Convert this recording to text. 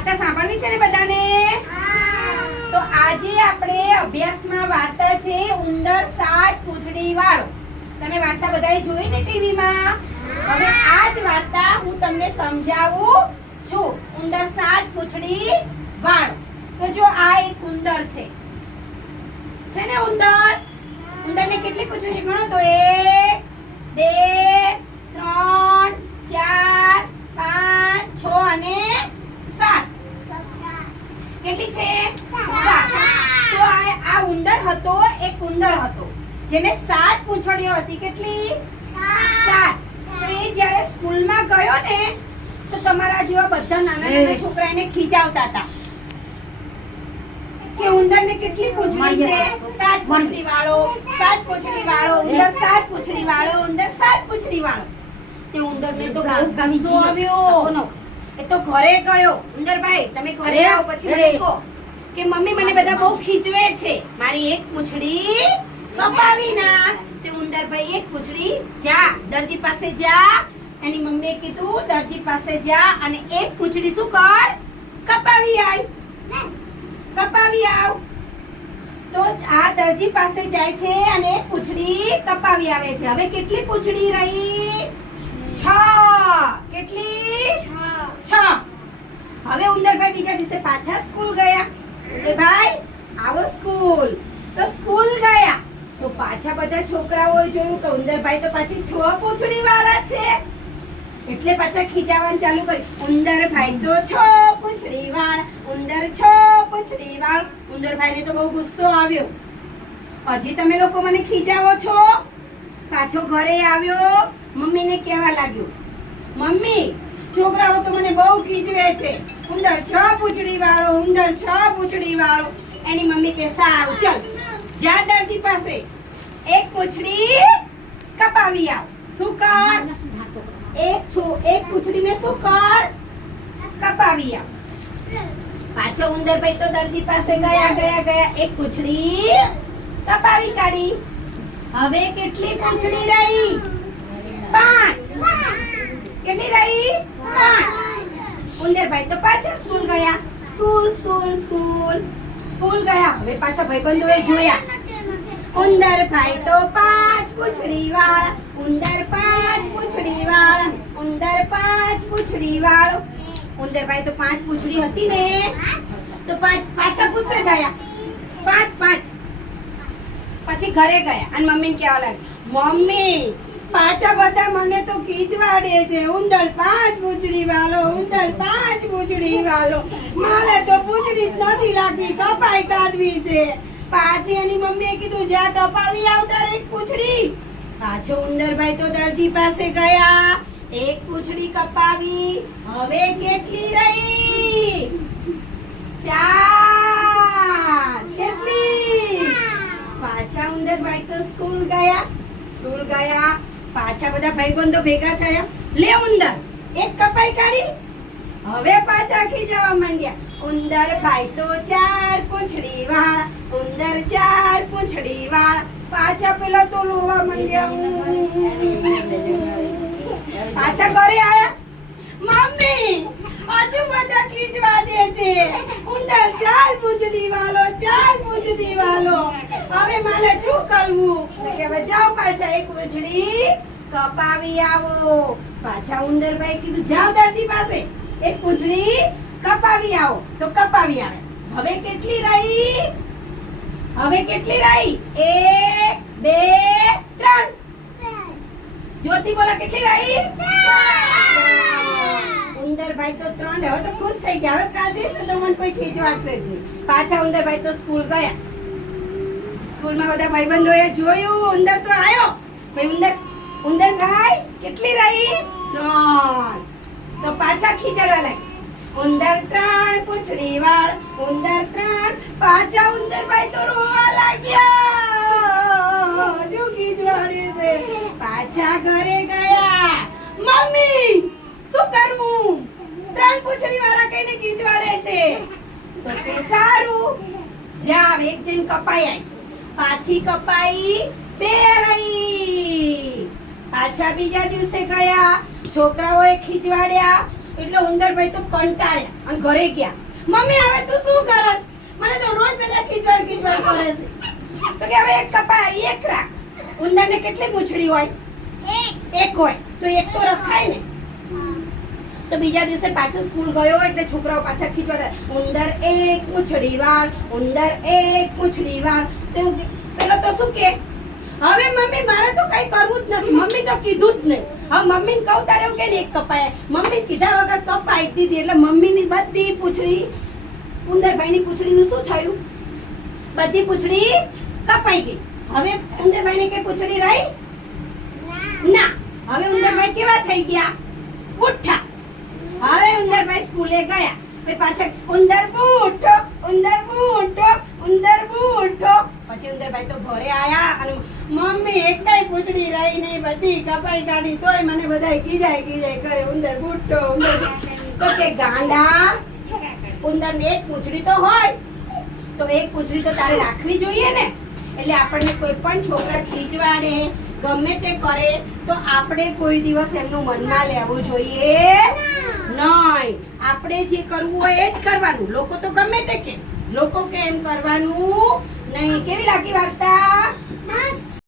વાર્તા સાંભળવી છે ને બધાને? તો આજે આપણે અભ્યાસમાં વાર્તા છે ઉંદર સાત પૂંછડી વાળો. તમે વાર્તા બધાએ જોઈ ને ટીવીમાં? હવે આ જ વાર્તા હું તમને સમજાવું છું. ઉંદર સાત પૂંછડી વાળો. તો જો આ એક ઉંદર છે. છે ને ઉંદર? ઉંદરને કેટલી પૂંછડી ગણો તો એક બે ત્રણ ચાર પાંચ છ અને સાત કેટલી છે? સાત. તો આ ઉંદર હતો એક ઉંદર હતો. જેને સાત પૂંછડીઓ હતી. કેટલી? સાત. તો એ જ્યારે સ્કૂલમાં ગયો ને તો તમારા જેવા બધા નાના નાના છોકરા એને ખીજાવતા હતા. કે ઉંદરને કેટલી પૂંછડી છે? સાત પૂંછડી વાળો સાત પૂંછડી વાળો ઉંદર સાત પૂંછડી વાળો ઉંદર સાત પૂંછડી વાળો તે ઉંદરને તો બહુ ગુસ્સો આવ્યો. એ તો ઘરે ગયો. ઉંદરભાઈ તમે ઘરે આવો પછી લખો કે મમ્મી મને બધા બહુ ખીચવે છે. મારી એક પૂંછડી કપાવી ના તે ઉંદરભાઈ એક પૂંછડી જા દરજી પાસે જા. એની મમ્મીએ કીધું દરજી પાસે જા અને એક પૂંછડી શું કર? કપાવી આવ. કપાવી આવ. તો આ દરજી પાસે જાય છે અને એક પૂંછડી કપાવી આવે છે. હવે કેટલી પૂંછડી રહી? છ. કેટલી? છ? હવે ઉંદરભાઈ બીજા દિવસે પાછા સ્કૂલ ગયા. ઉંદરભાઈ આવો સ્કૂલ. તો સ્કૂલ ગયા. તો પાછા બધા છોકરાઓએ જોયું કે ઉંદરભાઈ તો પાછી છ પૂંછડી વાળા છે. એટલે પાછા ખીજાવાનું ચાલુ કરી ઉંદરભાઈ તો છ પૂંછડી વાળ, ઉંદર છ પૂંછડી વાળ. ઉંદરભાઈને તો બહુ ગુસ્સો આવ્યો. હજી તમે લોકો મને ખીજાવો છો? પાછો ઘરે આવ્યો, મમ્મીને કહેવા લાગ્યો. મમ્મી છોકરાઓ તો મને બહુ ખીજવે છે. ઉંદર છ પૂંછડી વાળો ઉંદર છ પૂંછડી વાળો. એની મમ્મી કે સારું ચલ જા દર્દી પાસે. એક પૂંછડી કપાવી આવ. શું કર? એક છો એક પૂંછડીને શું કર? કપાવી આવ. પાછો ઉંદરભાઈ તો દરજી પાસે ગયા ગયા ગયા. એક પૂંછડી કપાવી કાઢી. હવે કેટલી પૂંછડી રહી? પાંચ. કેટલી રહી? ઉંદરભાઈ તો પાછા સ્કૂલ ગયા. School school school. સ્કૂલ ગયા. હવે પાછા ભાઈબંધોએ જોયા. ઉંદરભાઈ તો પાંચ પૂંછડી વાળા. ઉંદર પાંચ પૂછડી વાળા. ઉંદર પાંચ પૂંછડી વાળો. ઉંદરભાઈ તો પાંચ પૂંછડી હતી ને. તો પાંચ પાછા ગુસ્સે થયા. પાંચ પાંચ. પછી ઘરે ગયા. અને મમ્મીને કહેવા લાગ્યું, મમ્મી પાછા બધા મને તો ખીચવાડે છે. ઉંદર પાંચ પૂંછડી વાળો ઉંદર પાંચ પૂંછડી વાળો મારે તો પૂંછડી જ નથી લાગવી કપાઈ કાઢવી છે. પાછી એની મમ્મીએ કીધું, જા કપાવી, આવતા એક પૂંછડી. પાછો ઉંદરભાઈ તો દરજી પાસે ગયા. એક પૂંછડી કપાવી, હવે કેટલી રહી? ચાર. કેટલી? પાછા ઉંદરભાઈ તો સ્કૂલ ગયા. સ્કૂલ ગયા. પાછા બધા ભાઈબંધો ભેગા થયા. લે ઉંદર, એક કપાઈ કાઢી. હવે પાછા ખીજવા માંડ્યા. ઉંદર ભાઈ તો ચાર પૂંછડી વાળા, ઉંદર ચાર પૂંછડી વાળા. પાછા પેલા તો લોવા માંડ્યા. પાછા ઘરે આયા. મમ્મી, હજુ બધા ખીજવા દે છે. ઉંદર ચાર પૂંછડી વાળો, ચાર પૂંછડી વાળો. હવે મારે શું કરવું? કે હવે જાઓ પાછા એક પૂંછડી કપાવી આવો. પાછા ઉંદરભાઈ કીધું જાઓ દર્દી પાસે. એક પૂંછડી કપાવી આવો. તો કપાવી આવે. હવે કેટલી રહી? હવે કેટલી રહી? એક બે ત્રણ. જોરથી બોલો કેટલી રહી? ઉંદરભાઈ તો ત્રણ. હવે તો ખુશ થઈ ગયા. હવે કાલ દિવસે તો મને કોઈ ખીજવાડશે જ નહીં. પાછા ઉંદરભાઈ તો સ્કૂલ ગયા. સ્કૂલમાં બધા ભાઈબંધોએ જોયું. ઉંદર તો આવ્યો ભાઈ ઉંદર ઉંદરભાઈ, કેટલી રહી? ત્રણ. તો પાછા ખીચડવા લાગી. ઉંદર ત્રણ, પૂંછડી વાળ. ઉંદર ત્રણ, પાછા ઉંદરભાઈ તો રોવા લાગ્યા. હજુ ખીજવાડે છે. પાછા ઘરે ગયા. મમ્મી, શું કરવું ત્રણ પૂછડી વાળા કઈને ખીજવાડે છે. તો સારું. જાવ, એક જણ કપાઈ આઈ પાછી કપાઈ, બે રહી. પાછા બીજા દિવસે ગયા, છોકરાઓએ ખીજવાડ્યા, એટલે ઉંદરભાઈ તો કંટાળ્યા અને ઘરે ગયા. મમ્મી, હવે તું શું કરસ? મને તો રોજ બધા ખીચવાડ ખીચવાડ કરે છે. તો કે, હવે એક કપા એક રાખ. ઉંદરને કેટલી મૂછડી હોય? એક હોય. તો એક તો રખાય ને. તો બીજા દિવસે પાછો સ્કૂલ ગયો, એટલે છોકરાઓ પાછા ખીચવાડે ઉંદર એક મૂછડી વાળ, ઉંદર એક મૂછડી વાળ. તો પેલો તો શું કે? હવે મમ્મી, મારે તો કઈ કરવું જ નથી. મમ્મી તો કીધું જ નહીં. હવે મમ્મીને કહું, તારે એવું કે એક કપાય? મમ્મી કીધા વગર કપાઈ દીધી. એટલે મમ્મીની બધી પૂંછડી, ઉંદરભાઈની પૂછડીનું શું થયું? બધી પૂંછડી કપાઈ ગઈ. હવે ઉંદરભાઈને કે પૂછડી રહી? ના. હવે ઉંદરભાઈ કેવા થઈ ગયા? ઉઠા હવે ઉંદરભાઈ સ્કૂલે ગયા. પછી પાછા ઉંદર બૂઠો ઉંદર બૂઠો ઉંદર બૂઠો. પછી ઉંદરભાઈ તો ઘરે આયા અને મમ્મી એકાય પૂતળી રહી નહીં બધી કપાઈ કાઢી તોય મને બધાય કીજાય કીજાય કરે. ઉંદર બૂઠો ઉંદર તો કે ગાંડા. ઉંદર ને એક પૂંછડી તો હોય. તો એક પૂછડી તો તારે રાખવી જોઈએ ને. એટલે આપણને કોઈ પણ છોકરા ખીજવાડે, ગમે તે કરે, તો આપણે કોઈ દિવસ એમનું મનમાં લેવું જોઈએ. નહીં. આપણે જે કરવું હોય એ જ કરવાનું. લોકો તો ગમે તે કે. લોકો કે એમ કરવાનું નહીં. કેવી લાગી વાર્તા?